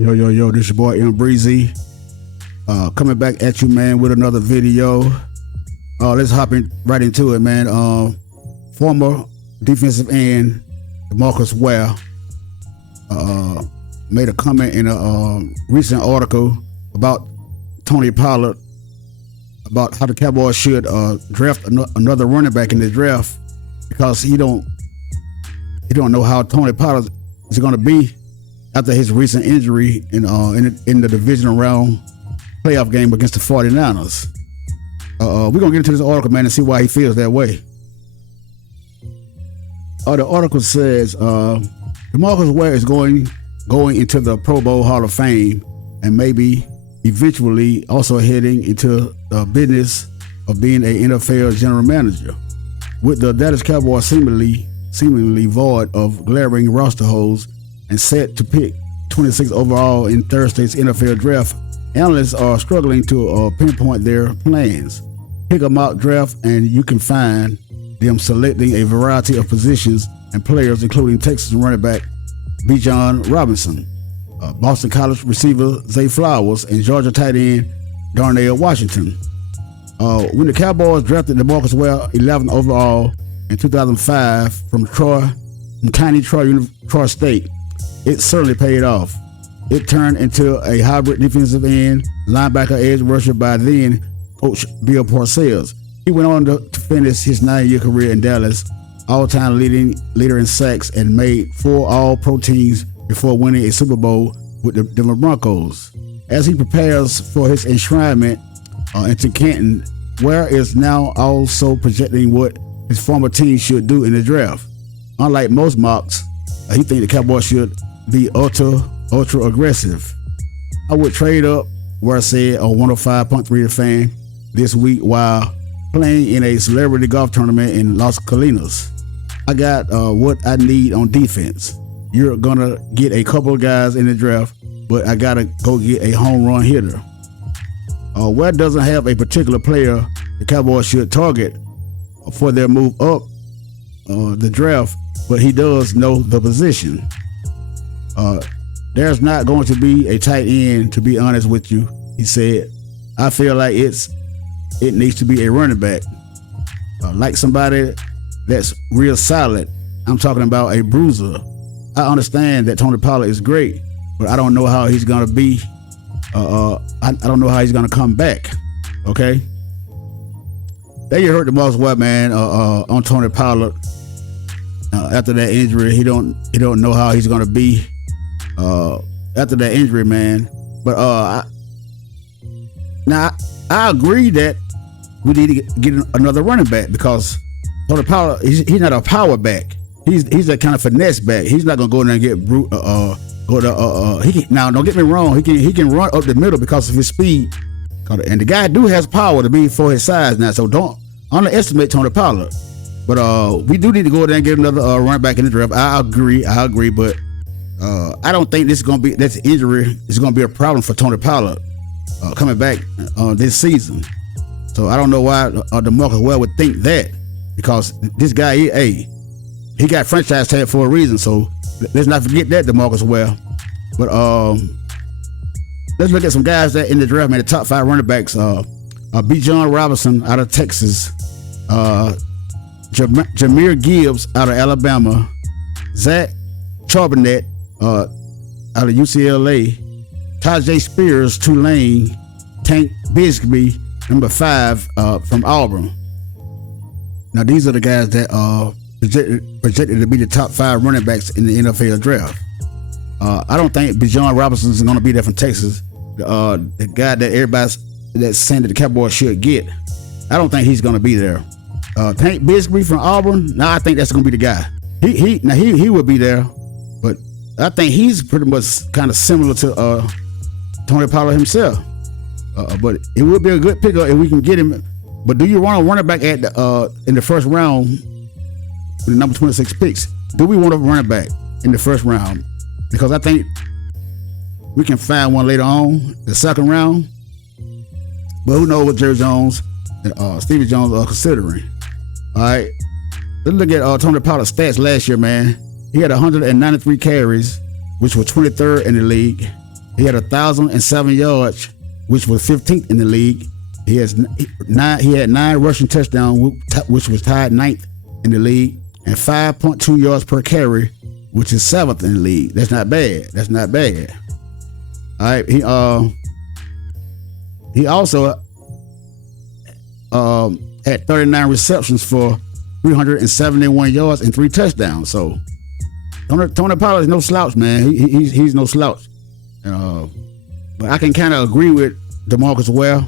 Yo, this your boy M Breezy. Coming back at you, man, with another video. Let's hop right into it, man. Former defensive end Demarcus Ware made a comment in a recent article about Tony Pollard, about how the Cowboys should draft another running back in the draft, because he don't know how Tony Pollard is going to be after his recent injury in the divisional round playoff game against the 49ers. We're going to get into this article, man, and see why he feels that way. The article says Demarcus Ware is going into the Pro Bowl Hall of Fame and maybe eventually also heading into the business of being an NFL general manager. With the Dallas Cowboys seemingly void of glaring roster holes and set to pick 26 overall in Thursday's NFL draft, analysts are struggling to pinpoint their plans. Pick a mock draft and you can find them selecting a variety of positions and players, including Texas running back Bijan Robinson, Boston College receiver Zay Flowers, and Georgia tight end Darnell Washington. When the Cowboys drafted Demarcus Ware 11th overall in 2005 from tiny Troy State, it certainly paid off. It turned into a hybrid defensive end, linebacker, edge rusher by then coach Bill Parcells. He went on to finish his 9-year career in Dallas, all-time leader in sacks, and made 4 All-Pro teams before winning a Super Bowl with the Denver Broncos. As he prepares for his enshrinement into Canton, Ware is now also projecting what his former team should do in the draft. Unlike most mocks, he thinks the Cowboys should be ultra aggressive. I would trade up, Ware said on 105.3 The Fan this week while playing in a celebrity golf tournament in Las Colinas. I got what I need on defense. You're gonna get a couple of guys in the draft, but I gotta go get a home run hitter. Ware doesn't have a particular player the Cowboys should target for their move up the draft, but he does know the position. There's not going to be a tight end, to be honest with you, he said. I feel like it needs to be a running back, like somebody that's real solid. I'm talking about a bruiser. I understand that Tony Pollard is great, but I don't know how he's gonna be. I don't know how he's gonna come back. Okay. There you heard the most what, man, on Tony Pollard. After that injury, he don't know how he's gonna be after that injury, man. But I agree that we need to get another running back, because Tony Pollard, he's not a power back. He's that kind of finesse back. He's not gonna go in there and get now don't get me wrong, he can run up the middle because of his speed, and the guy has power to be for his size now, so don't underestimate Tony Pollard. But we do need to go there and get another running back in the draft. I agree, but I don't think this injury is gonna be a problem for Tony Pollard coming back this season. So I don't know why Demarcus Ware would think that, because this guy, he got franchise tag for a reason. So let's not forget that, Demarcus Ware. But let's look at some guys that in the draft, man. The top 5 running backs: Bijan Robinson out of Texas, Jahmyr Gibbs out of Alabama, Zach Charbonnet out of UCLA, Tajay Spears, Tulane, Tank Bigsby, number 5 from Auburn. Now these are the guys that are projected to be the top 5 running backs in the NFL draft. I don't think Bijan Robinson is going to be there from Texas. The guy that everybody's that's saying that the Cowboys should get, I don't think he's going to be there. Tank Bigsby from Auburn, I think that's going to be the guy. He will be there, but I think he's pretty much kind of similar to Tony Pollard himself. But it would be a good pickup if we can get him. But do you want a running back in the first round with the number 26 picks? Do we want a running back in the first round? Because I think we can find one later on, the second round. But who knows what Jerry Jones and Stevie Jones are considering. All right. Let's look at Tony Pollard's stats last year, man. He had 193 carries, which was 23rd in the league. He had 1,007 yards, which was 15th in the league. He had 9 rushing touchdowns, which was tied 9th in the league, and 5.2 yards per carry, which is 7th in the league. That's not bad. All right. He also had 39 receptions for 371 yards and 3 touchdowns. So Tony Pollard is no slouch, man. He's no slouch. But I can kind of agree with Demarcus Ware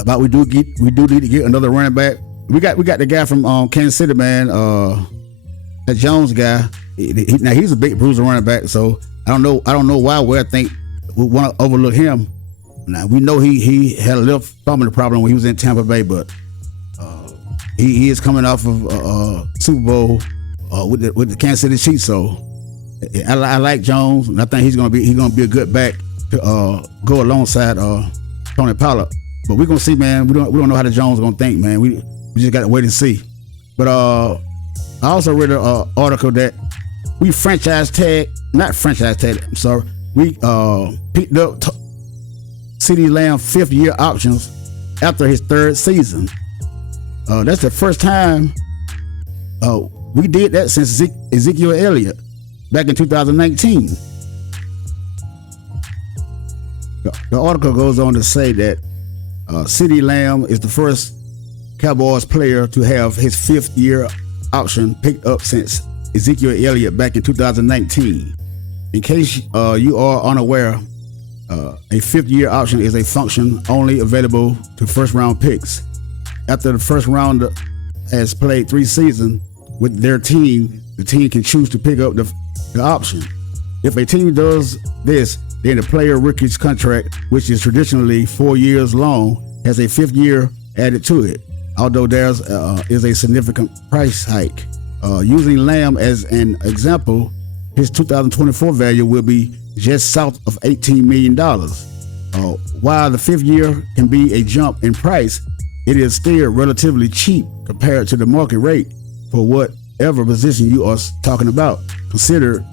about we do need to get another running back. We got the guy from Kansas City, man. That Jones guy. Now he's a big bruiser running back. So I don't know why Ware think we want to overlook him. Now we know he had a little stomach problem when he was in Tampa Bay, but he is coming off of Super Bowl with the Kansas City Chiefs. So I like Jones, and I think he's gonna be a good back to go alongside Tony Pollard. But we're gonna see, man. We don't know how the Jones gonna think, man. We just gotta wait and see. But I also read an article that we We picked up CeeDee Lamb 5th year options after his 3rd season. That's the first time we did that since Ezekiel Elliott back in 2019. The article goes on to say that CeeDee Lamb is the first Cowboys player to have his 5th year option picked up since Ezekiel Elliott back in 2019. In case you are unaware, a 5th year option is a function only available to first round picks. After the first rounder has played 3 seasons with their team, the team can choose to pick up the option. If a team does this, then the player rookie's contract, which is traditionally 4 years long, has a 5th year added to it, although there is a significant price hike. Using Lamb as an example, his 2024 value will be just south of $18 million. While the 5th year can be a jump in price, it is still relatively cheap compared to the market rate for whatever position you are talking about. Consider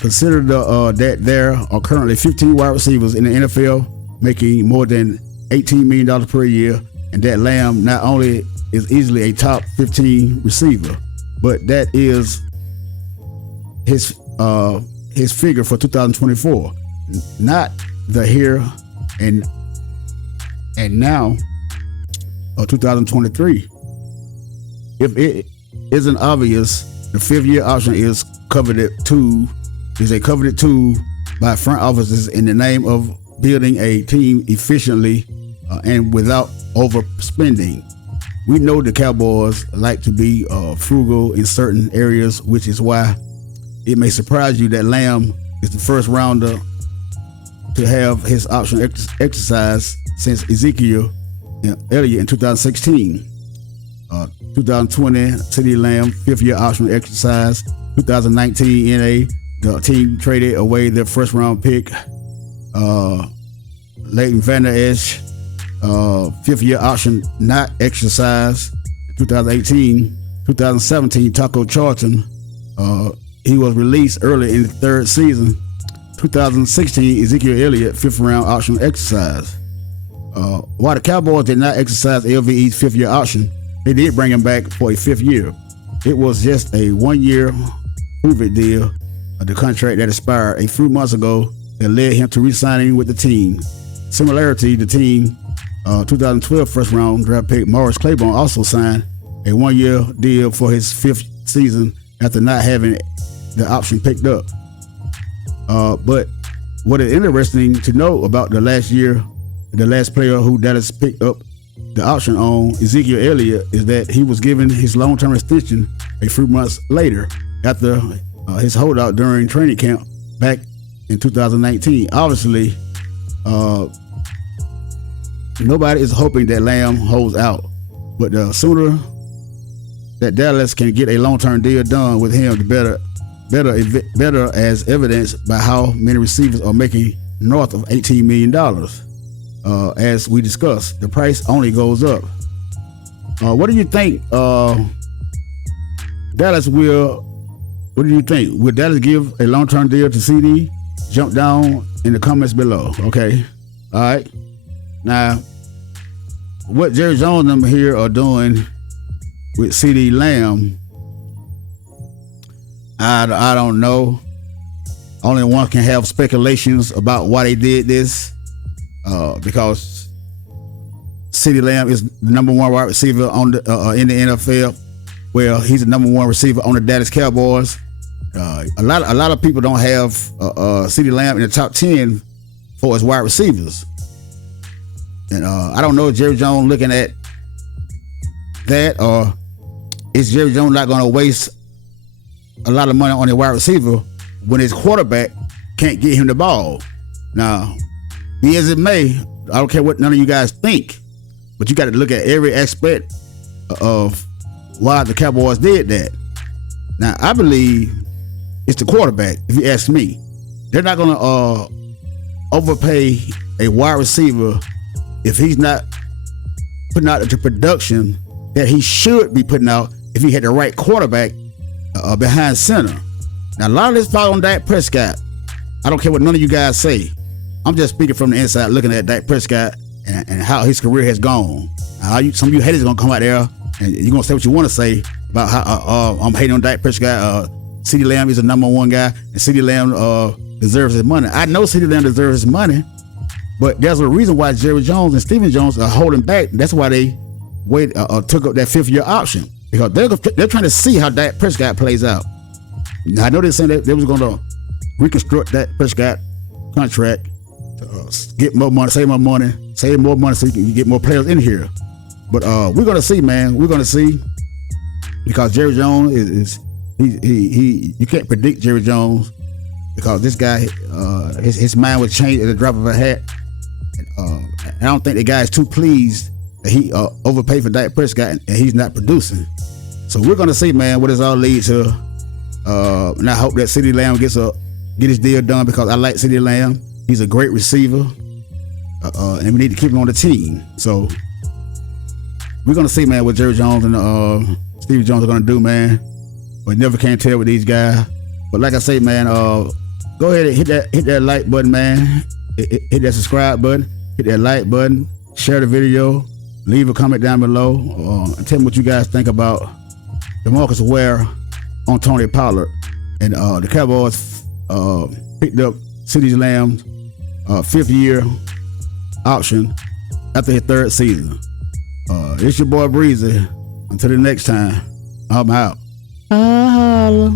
that there are currently 15 wide receivers in the NFL making more than $18 million per year, and that Lamb not only is easily a top 15 receiver, but that is his figure for 2024, not the here and now of 2023. If it isn't obvious, the 5th year option is a coveted tool by front offices in the name of building a team efficiently and without overspending. We know the Cowboys like to be frugal in certain areas, which is why it may surprise you that Lamb is the first rounder to have his option exercised since Ezekiel Elliott in 2016. 2020, CeeDee Lamb 5th year option exercise. 2019 NA, the team traded away their first round pick, Leighton Vander Esch, 5th year option not exercised. 2018, 2017, Taco Charlton, he was released early in the 3rd season. 2016, Ezekiel Elliott 5th round option exercise. While the Cowboys did not exercise LVE's 5th year option, they did bring him back for a 5th year. It was just a 1-year prove-it deal, the contract that expired a few months ago that led him to re-signing with the team. Similarity, the team 2012 first round draft pick Morris Claiborne also signed a 1-year deal for his 5th season after not having the option picked up. But what is interesting to know about the last player who Dallas picked up the option on, Ezekiel Elliott, is that he was given his long-term extension a few months later after his holdout during training camp back in 2019. Obviously, nobody is hoping that Lamb holds out, but the sooner that Dallas can get a long-term deal done with him, the better, as evidenced by how many receivers are making north of $18 million. As we discussed, the price only goes up. What do you think Dallas will? What do you think? Would Dallas give a long-term deal to CeeDee jump down in the comments below. Okay, all right. Now, what Jerry Jones and them here are doing with CeeDee Lamb, I don't know. Only one can have speculations about why they did this, because CeeDee Lamb is the number one wide receiver on the in the NFL. Well, he's the number one receiver on the Dallas Cowboys. A lot of people don't have CeeDee Lamb in the top 10 for his wide receivers, and I don't know if Jerry Jones looking at that, or is Jerry Jones not going to waste a lot of money on a wide receiver when his quarterback can't get him the ball. Now, be as it may, I don't care what none of you guys think, but you got to look at every aspect of why the Cowboys did that. Now, I believe it's the quarterback, if you ask me. They're not going to overpay a wide receiver if he's not putting out the production that he should be putting out if he had the right quarterback behind center. Now, a lot of this falls on Dak Prescott. I don't care what none of you guys say. I'm just speaking from the inside, looking at Dak Prescott and how his career has gone. Some of you haters are going to come out there and you're going to say what you want to say about how I'm hating on Dak Prescott. CeeDee Lamb is the number one guy, and CeeDee Lamb deserves his money. I know CeeDee Lamb deserves his money, but there's a reason why Jerry Jones and Stephen Jones are holding back. That's why they took up that 5th year option, because they're trying to see how Dak Prescott plays out. Now, I know they're saying that they was going to reconstruct that Prescott contract to get more money, save more money so you can get more players in here. But we're going to see, man. We're going to see, because Jerry Jones is you can't predict Jerry Jones, because this guy, his mind would change at the drop of a hat. I don't think the guy is too pleased that he overpaid for Dak Prescott and he's not producing. So we're going to see, man, what this all leads to. And I hope that CeeDee Lamb get his deal done, because I like CeeDee Lamb. He's a great receiver, and we need to keep him on the team. So we're gonna see, man, what Jerry Jones and Steve Jones are gonna do, man. But never can tell with these guys. But like I say, man, go ahead and hit that like button, man. Hit that subscribe button. Hit that like button. Share the video. Leave a comment down below. And tell me what you guys think about Demarcus Ware on Tony Pollard. And the Cowboys picked up CeeDee Lamb's 5th year option after his 3rd season. It's your boy Breezy. Until the next time, I'm out. Holla.